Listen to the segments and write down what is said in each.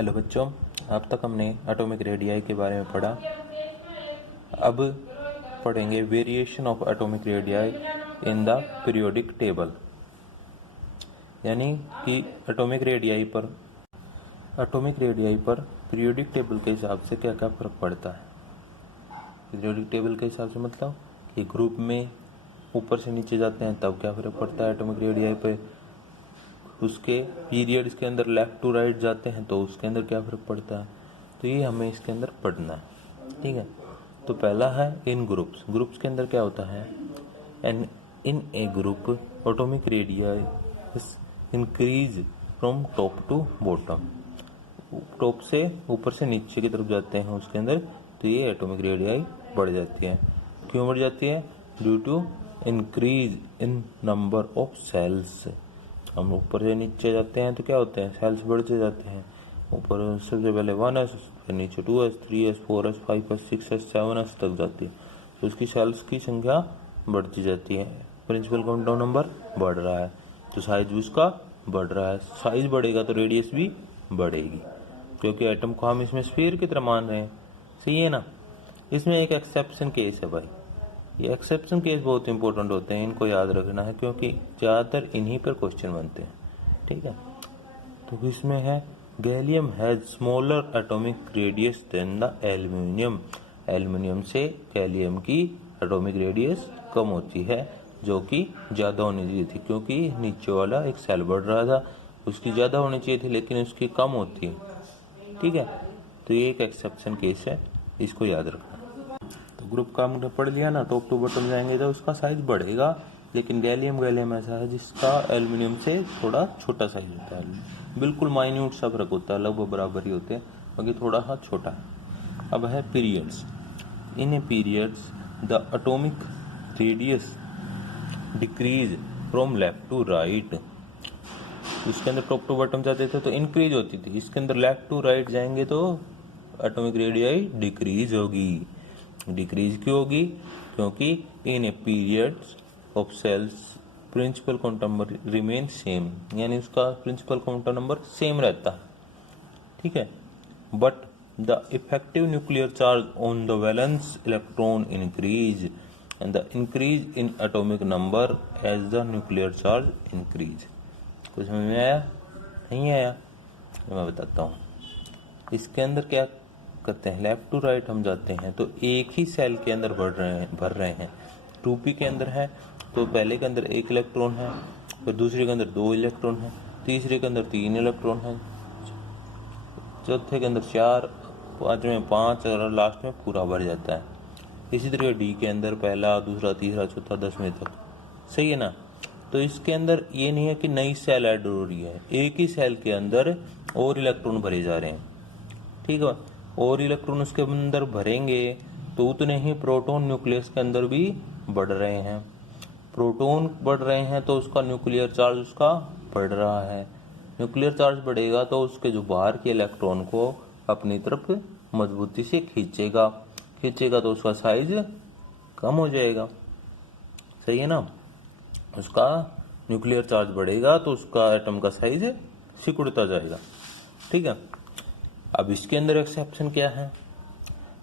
Hello बच्चों, अब तक हमने एटॉमिक रेडियाई के बारे में पढ़ा। अब पढ़ेंगे variation of atomic radii in the periodic table, यानी कि एटॉमिक रेडियाई पर पीरियोडिक टेबल के हिसाब से क्या क्या फर्क पड़ता है। पीरियोडिक टेबल के हिसाब से मतलब कि ग्रुप में ऊपर से नीचे जाते हैं तब क्या फर्क पड़ता है एटॉमिक रेडियाई पे, उसके पीरियड्स के अंदर लेफ्ट टू राइट जाते हैं तो उसके अंदर क्या फर्क पड़ता है। तो ये हमें इसके अंदर पढ़ना है, ठीक है। तो पहला है इन ग्रुप्स के अंदर क्या होता है, and in a group atomic radii increase from top to bottom, top से ऊपर से नीचे की तरफ जाते हैं उसके अंदर, तो ये एटॉमिक रेडियाई बढ़ जाती है। क्यों बढ़ जाती है? Due to increase in number of shells. हम ऊपर से नीचे जाते हैं तो क्या होते हैं, सेल्स बढ़ते जाते हैं। ऊपर सबसे पहले 1s, फिर नीचे 2s, 3s, 4s, 5s, 6s, 7s तक जाती है, तो उसकी सेल्स की संख्या बढ़ती जाती है। प्रिंसिपल काउंटडाउन नंबर बढ़ रहा है तो साइज भी उसका बढ़ रहा है। साइज बढ़ेगा तो रेडियस भी बढ़ेगी, क्योंकि एटम को हम इसमें स्फीयर की तरह मान रहे हैं, सही है ना। इसमें एक एक्सेप्शन केस है भाई, ये एक्सेप्शन केस बहुत इंपॉर्टेंट होते हैं, इनको याद रखना है क्योंकि ज़्यादातर इन्हीं पर क्वेश्चन बनते हैं, ठीक है। तो इसमें है gallium has smaller atomic radius than the aluminium. Aluminium से गैलियम की एटॉमिक रेडियस कम होती है, जो कि ज़्यादा होनी चाहिए थी, क्योंकि नीचे वाला एक सेल बढ़ रहा था, उसकी ज़्यादा होनी चाहिए थी लेकिन उसकी कम होती है, ठीक है। तो ये एक एक्सेप्शन केस है, इसको याद रखना। तो ग्रुप का हमने पढ़ लिया ना, टॉप टू बॉटम जाएंगे तो उसका साइज बढ़ेगा, लेकिन गैलियम ऐसा है जिसका एल्यूमिनियम से थोड़ा छोटा साइज होता है, बिल्कुल माइन्यूट सा फर्क होता है, लगभग बराबर ही होते हैं, बाकी थोड़ा सा छोटा है। अब है periods. In a periods the atomic radius decrease from left to right. इसके अंदर टॉप टू बॉटम जाते थे तो इंक्रीज होती थी, इसके अंदर लेफ्ट टू राइट जाएंगे तो एटॉमिक रेडियाई डिक्रीज होगी। डिक्रीज क्यों होगी? क्योंकि in a periods of shells principal quantum number remain same, यानी उसका प्रिंसिपल क्वांटम नंबर सेम रहता है, ठीक है। But the effective nuclear charge on the valence electron increase and the increase in atomic number as the nuclear charge increase. कुछ समझ में आया? नहीं आया? मैं बताता हूँ। इसके अंदर क्या करते हैं, लेफ्ट टू राइट हम जाते हैं तो एक ही सेल के अंदर भर रहे हैं। 2p के अंदर है तो पहले के अंदर 1 इलेक्ट्रॉन है, फिर दूसरे के अंदर 2 इलेक्ट्रॉन है, तीसरे के अंदर 3 इलेक्ट्रॉन है, चौथे के अंदर 4, पांचवें में 5 और लास्ट में पूरा भर जाता है। इसी तरह डी के अंदर पहला, दूसरा, तीसरा, चौथा, 10वें तक, सही है ना। तो इसके अंदर ये नहीं है कि नई सेल ऐड हो रही है, एक ही सेल के अंदर और इलेक्ट्रॉन भरे जा रहे हैं, ठीक है। और इलेक्ट्रॉन उसके अंदर भरेंगे तो उतने ही प्रोटॉन न्यूक्लियस के अंदर भी बढ़ रहे हैं। प्रोटॉन बढ़ रहे हैं तो उसका न्यूक्लियर चार्ज उसका बढ़ रहा है। न्यूक्लियर चार्ज बढ़ेगा तो उसके जो बाहर के इलेक्ट्रॉन को अपनी तरफ मजबूती से खींचेगा तो उसका साइज कम हो जाएगा, सही है ना। उसका न्यूक्लियर चार्ज बढ़ेगा तो उसका एटम का साइज सिकुड़ता जाएगा, ठीक है। अब इसके अंदर एक्सेप्शन क्या है,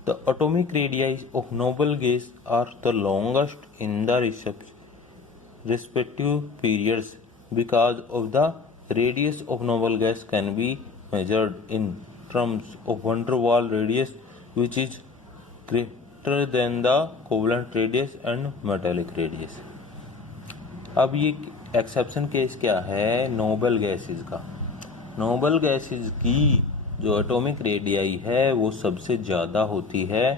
the atomic radii of noble gas are the longest in the respective periods because of the radius of noble gas can be measured in terms of van der Waal radius which is greater than the covalent radius and metallic radius. अब ये exception case क्या है, noble gases का। Noble gases की जो atomic radii है वो सबसे ज़्यादा होती है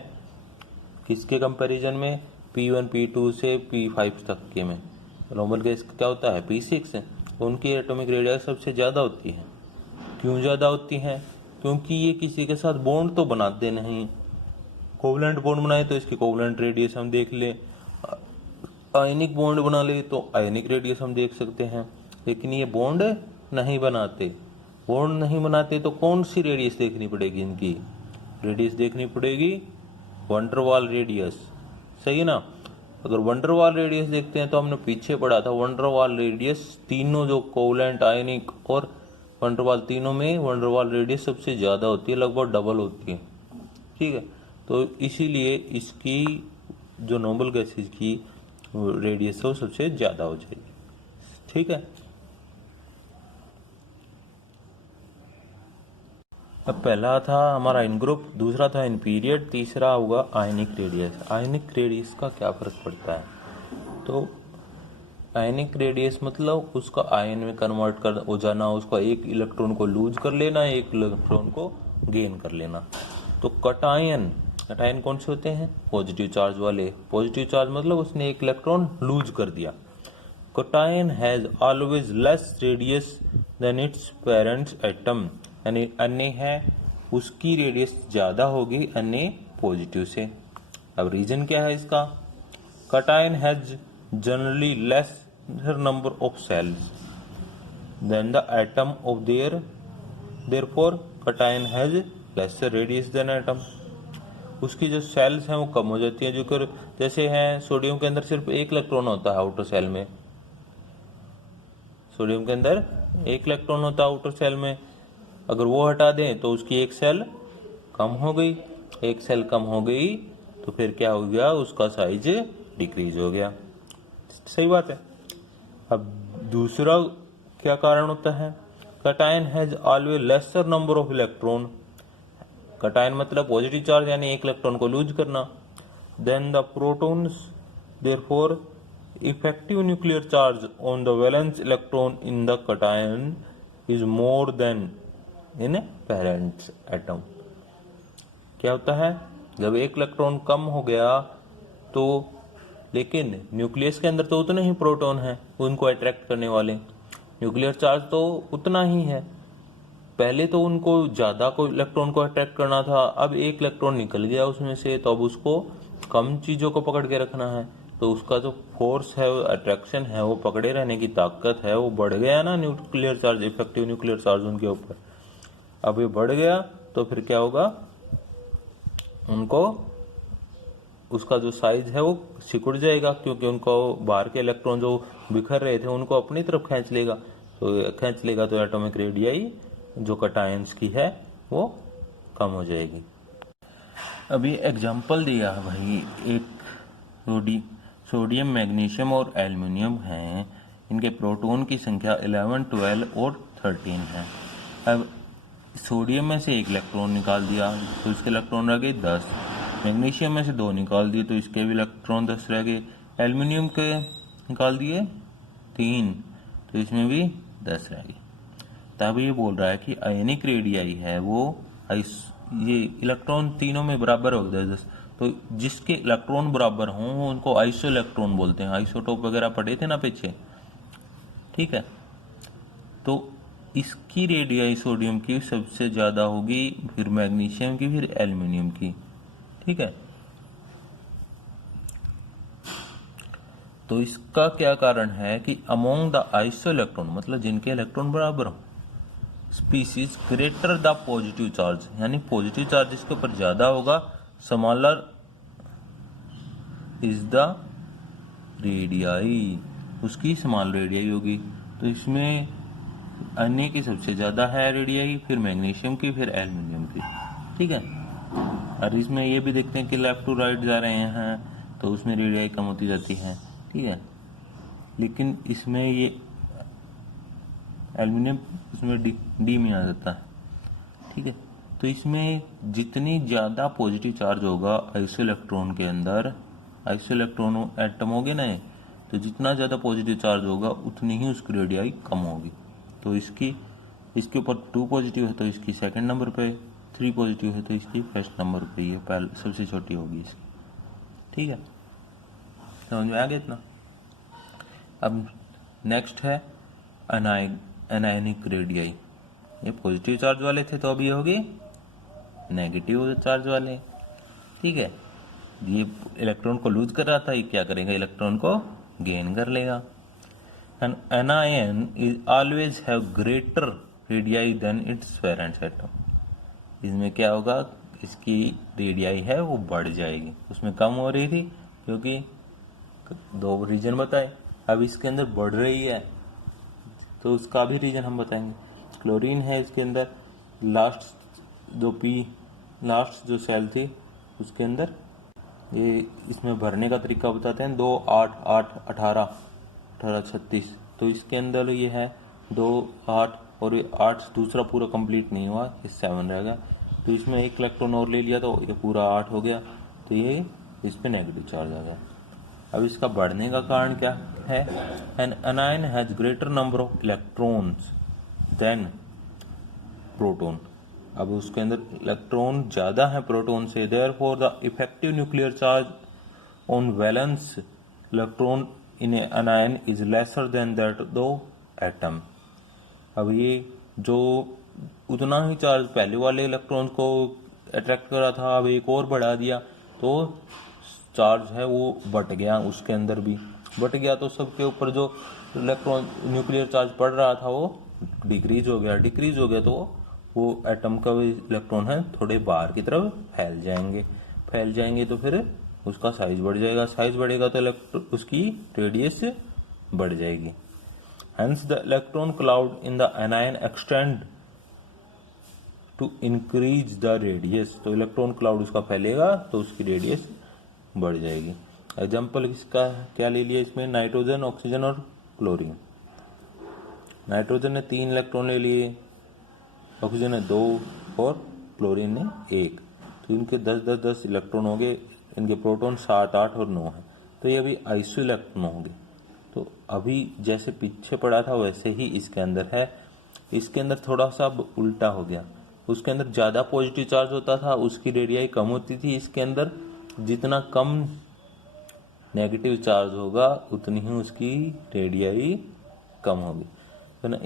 किसके कंपैरिजन में, P1 P2 से P5 तक के में। नोबल गैस क्या होता है, P6, उनकी एटॉमिक रेडियाई सबसे ज़्यादा होती है। क्यों ज़्यादा होती है? क्योंकि ये किसी के साथ बॉन्ड तो बनाते नहीं, कोवलेंट बॉन्ड बनाए तो इसकी कोवलेंट रेडियस हम देख ले, आयनिक बॉन्ड बना ले तो आयनिक रेडियस हम देख सकते हैं, लेकिन ये बॉन्ड नहीं बनाते। बॉन्ड नहीं बनाते तो कौन सी रेडियस देखनी पड़ेगी, इनकी रेडियस देखनी पड़ेगी वैन डर वाल रेडियस, सही है ना। अगर वैन डर वाल रेडियस देखते हैं तो हमने पीछे पढ़ा था, वैन डर वाल रेडियस तीनों जो कोवलेंट, आयनिक और वंडरवाल तीनों में वंडरवाल रेडियस सबसे ज़्यादा होती है, लगभग डबल होती है। ठीक है, तो इसीलिए इसकी जो नोबल गैसेज की रेडियस है वो सबसे ज़्यादा हो जाएगी। ठीक है, अब पहला था हमारा इन ग्रुप, दूसरा था इन पीरियड, तीसरा होगा आयनिक रेडियस। आयनिक रेडियस का क्या फर्क पड़ता है? तो आयनिक रेडियस मतलब उसका आयन में कन्वर्ट कर हो जाना, उसका एक इलेक्ट्रॉन को लूज कर लेना, एक इलेक्ट्रॉन को गेन कर लेना। तो कटायन कौन से होते हैं? पॉजिटिव चार्ज वाले। पॉजिटिव चार्ज मतलब उसने एक इलेक्ट्रॉन लूज कर दिया। Cation has always less radius than its parents atom, यानी अन्य है उसकी रेडियस ज्यादा होगी अन्य पॉजिटिव से। अब रीजन क्या है इसका? Cation has generally less number of shells than the atom of therefore cation has lesser radius than atom. उसकी जो सेल्स हैं वो कम हो जाती हैं, जो कर जैसे हैं सोडियम के अंदर सिर्फ एक इलेक्ट्रॉन होता है आउटर सेल में। सोडियम के अंदर एक इलेक्ट्रॉन होता है आउटर सेल में, अगर वो हटा दें तो उसकी एक सेल कम हो गई। एक सेल कम हो गई तो फिर क्या हो गया? उसका साइज डिक्रीज हो गया। सही बात है। अब दूसरा क्या कारण होता है? Cation has always lesser number of electron. Cation मतलब पॉजिटिव चार्ज, यानी एक इलेक्ट्रॉन को लूज करना। Than the protons, therefore effective nuclear charge on the valence electron in the cation is more than in parents atom. क्या होता है? जब एक इलेक्ट्रॉन कम हो गया तो लेकिन न्यूक्लियस के अंदर तो उतने ही प्रोटॉन हैं उनको अट्रैक्ट करने वाले, न्यूक्लियर चार्ज तो उतना ही है। पहले तो उनको ज्यादा को इलेक्ट्रॉन को अट्रैक्ट करना था, अब एक इलेक्ट्रॉन निकल गया उसमें से, तो अब उसको कम चीजों को पकड़ के रखना है, तो उसका जो फोर्स है, अट्रैक्शन है, वो पकड़े रहने की ताकत है वो बढ़ गया ना nuclear charge, effective nuclear charge उनके ऊपर। अब ये बढ़ गया तो फिर क्या होगा? उनको उसका जो साइज है वो सिकुड़ जाएगा, क्योंकि उनको बाहर के इलेक्ट्रॉन जो बिखर रहे थे उनको अपनी तरफ खींच लेगा। तो एटॉमिक रेडियाई जो कटायंस की है वो कम हो जाएगी। अभी एग्जांपल दिया भाई, एक सोडियम, मैग्नीशियम और एल्युमिनियम हैं, इनके प्रोटॉन की संख्या 11, 12 और 13 है। अब सोडियम में से एक इलेक्ट्रॉन निकाल दिया तो इसके इलेक्ट्रॉन रह गए 10। मैग्नीशियम में से 2 निकाल दिए तो इसके भी इलेक्ट्रॉन 10 रह गए। एल्युमिनियम के निकाल दिए 3 तो इसमें भी 10 रह गए। तब ये बोल रहा है कि आयनिक रेडियाई है वो ये इलेक्ट्रॉन तीनों में बराबर हो गए 10। तो जिसके इलेक्ट्रॉन बराबर हों वो उनको आइसो इलेक्ट्रॉन बोलते हैं। आइसोटोप वगैरह पढ़े थे ना पीछे, ठीक है। तो इसकी रेडियाई सोडियम की सबसे ज्यादा होगी, फिर मैग्नीशियम की, फिर एल्युमिनियम की, ठीक है। तो इसका क्या कारण है कि अमोंग द आइसो इलेक्ट्रॉन, मतलब जिनके इलेक्ट्रॉन बराबर हो, species greater the positive charge, यानी पॉजिटिव चार्ज इसके ऊपर ज्यादा होगा, स्मॉलर इज द रेडियाई, उसकी स्मॉल रेडियाई होगी। तो इसमें अन्य की सबसे ज्यादा है रेडियाई, फिर मैग्नीशियम की, फिर एल्युमिनियम की, ठीक है। और इसमें ये भी देखते हैं कि लेफ्ट टू राइट जा रहे हैं तो उसमें रेडियाई कम होती जाती है, ठीक है। लेकिन इसमें ये एल्युमिनियम उसमें डी में आ जाता है, ठीक है। तो इसमें जितनी ज्यादा पॉजिटिव चार्ज होगा आइसो इलेक्ट्रॉन के अंदर, आइसो इलेक्ट्रॉन एटम होगे ना, तो जितना ज्यादा पॉजिटिव चार्ज होगा उतनी ही उसकी रेडियाई कम होगी। तो इसके ऊपर 2 पॉजिटिव है तो इसकी सेकंड नंबर पे, 3 पॉजिटिव है तो इसकी फर्स्ट नंबर पे, ये पहले सबसे छोटी होगी इसकी, ठीक है। समझ में आ गया इतना। अब नेक्स्ट है एनायनिक रेडियाई। ये पॉजिटिव चार्ज वाले थे तो अब ये होगी नेगेटिव चार्ज वाले, ठीक है। ये इलेक्ट्रॉन को लूज कर रहा था, ये क्या करेगा? इलेक्ट्रॉन को गेन कर लेगा। An anion is always have greater radii than its parent atom. इसमें क्या होगा? इसकी रेडियाई है वो बढ़ जाएगी, उसमें कम हो रही थी क्योंकि 2 रीजन बताए, अब इसके अंदर बढ़ रही है तो उसका भी रीजन हम बताएंगे। क्लोरीन है इसके अंदर, लास्ट जो सेल थी उसके अंदर, ये इसमें भरने का तरीका बताते हैं, 2 8 8 18 18 36, तो इसके अंदर ये है 2 8 और ये 8 दूसरा पूरा कंप्लीट नहीं हुआ, ये 7 रह गया, तो इसमें एक इलेक्ट्रॉन और ले लिया तो ये पूरा 8 हो गया, तो ये इस पे नेगेटिव चार्ज आ गया। अब इसका बढ़ने का कारण क्या है? An anion has greater number of electrons than proton. अब उसके अंदर इलेक्ट्रॉन ज्यादा है प्रोटॉन से, therefore the effective nuclear charge on valence electron in a anion is lesser than that दो एटम। अब ये जो उतना ही चार्ज पहले वाले इलेक्ट्रॉन को अट्रैक्ट करा था, अब एक और बढ़ा दिया तो चार्ज है वो बढ़ गया, उसके अंदर भी बढ़ गया, तो सबके ऊपर जो इलेक्ट्रॉन न्यूक्लियर चार्ज पड़ रहा था वो डिक्रीज हो गया, तो वो एटम का इलेक्ट्रॉन है थोड़े बाहर की तरफ फैल जाएंगे तो फिर उसका साइज बढ़ जाएगा, साइज बढ़ेगा तो उसकी रेडियस बढ़ जाएगी। Hence the electron cloud in the anion extend to increase the radius, तो इलेक्ट्रॉन क्लाउड उसका फैलेगा तो उसकी रेडियस बढ़ जाएगी। एग्जाम्पल इसका क्या ले लिया इसमें? नाइट्रोजन, ऑक्सीजन और क्लोरीन। नाइट्रोजन ने 3 इलेक्ट्रॉन ले लिए, ऑक्सीजन ने 2 और क्लोरीन ने 1, तो इनके 10 इलेक्ट्रॉन हो गए, इनके प्रोटॉन 7 8 और 9 है, तो ये अभी आइसो इलेक्ट्रॉन होंगे। तो अभी जैसे पीछे पड़ा था वैसे ही इसके अंदर है, इसके अंदर थोड़ा सा उल्टा हो गया, उसके अंदर ज्यादा पॉजिटिव चार्ज होता था, उसकी रेडियाई कम होती थी, इसके अंदर जितना कम नेगेटिव चार्ज होगा उतनी ही उसकी रेडियाई कम होगी।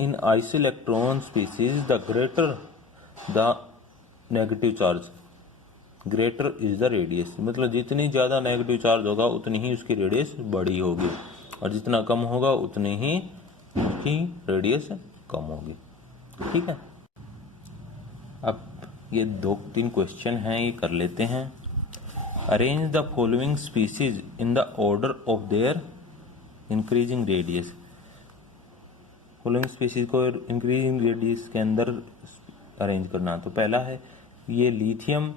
In iso electron species the greater the negative charge greater is the radius, मतलब जितनी ज्यादा नेगेटिव चार्ज होगा उतनी ही उसकी रेडियस बड़ी होगी, और जितना कम होगा उतनी ही उसकी रेडियस कम होगी। ठीक है, अब ये 2-3 क्वेश्चन हैं, ये कर लेते हैं। Arrange the following species in the order of their increasing radius. Following species को इंक्रीजिंग रेडियस के अंदर अरेंज करना। तो पहला है ये लिथियम,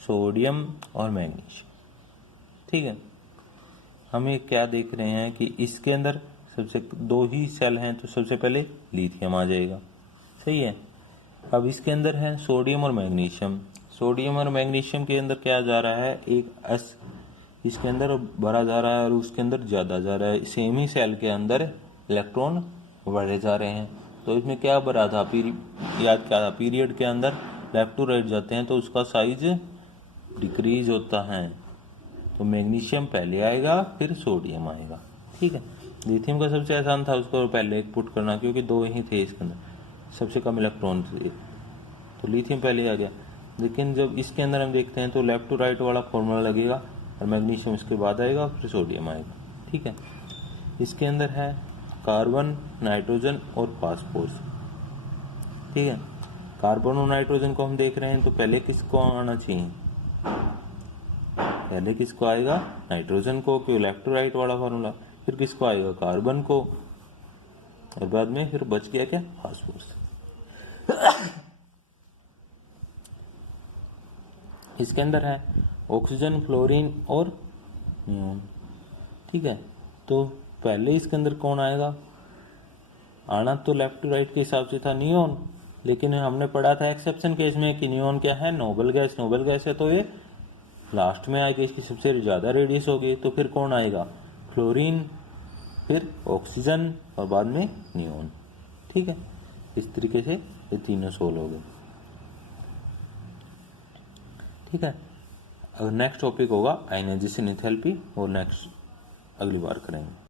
सोडियम और मैग्नीशियम। ठीक है, हम ये क्या देख रहे हैं कि इसके अंदर सबसे 2 ही सेल हैं, तो सबसे पहले लिथियम आ जाएगा, सही है। अब इसके अंदर है सोडियम और मैग्नीशियम, सोडियम और मैग्नीशियम के अंदर क्या जा रहा है, एक एस इसके अंदर भरा जा रहा है और उसके अंदर ज्यादा जा रहा है, सेम ही सेल के अंदर इलेक्ट्रॉन बढ़े जा रहे हैं। तो इसमें क्या भरा था, याद क्या था, पीरियड के अंदर लेफ्ट टू राइट जाते हैं तो उसका साइज डिक्रीज होता है, तो मैग्नीशियम पहले आएगा फिर सोडियम आएगा। ठीक है, लिथियम का सबसे आसान था, उसको पहले एक पुट करना क्योंकि 2 ही थे इसके अंदर, सबसे कम इलेक्ट्रॉन थे, तो लिथियम पहले आ गया। लेकिन जब इसके अंदर हम देखते हैं तो लेफ्ट टू राइट वाला फॉर्मूला लगेगा और मैग्नीशियम इसके बाद आएगा फिर सोडियम आएगा। ठीक है, इसके अंदर है कार्बन, नाइट्रोजन और फास्फोरस। ठीक है, कार्बन और नाइट्रोजन को हम देख रहे हैं तो पहले किसको आना चाहिए, पहले किसको आएगा, नाइट्रोजन को, क्यों लेफ्ट टू राइट वाला फॉर्मूला, फिर किसको आएगा, कार्बन को, और बाद में फिर बच गया क्या, फास्फोरस। इसके अंदर है ऑक्सीजन, फ्लोरीन और नियोन। ठीक है, तो पहले इसके अंदर कौन आएगा, आना तो लेफ्ट टू राइट के हिसाब से था नियोन, लेकिन हमने पढ़ा था एक्सेप्शन केस में कि नियोन क्या है, नोबल गैस है, तो ये लास्ट में आएगी, इसकी सबसे ज्यादा रेडियस होगी, तो फिर कौन आएगा, फ्लोरीन, फिर ऑक्सीजन और बाद में नियोन। ठीक है, इस तरीके से ये तीनों सोल्व हो गए। ठीक है, अब नेक्स्ट टॉपिक होगा आयनाइजेशन एंथैल्पी, और नेक्स्ट अगली बार करेंगे।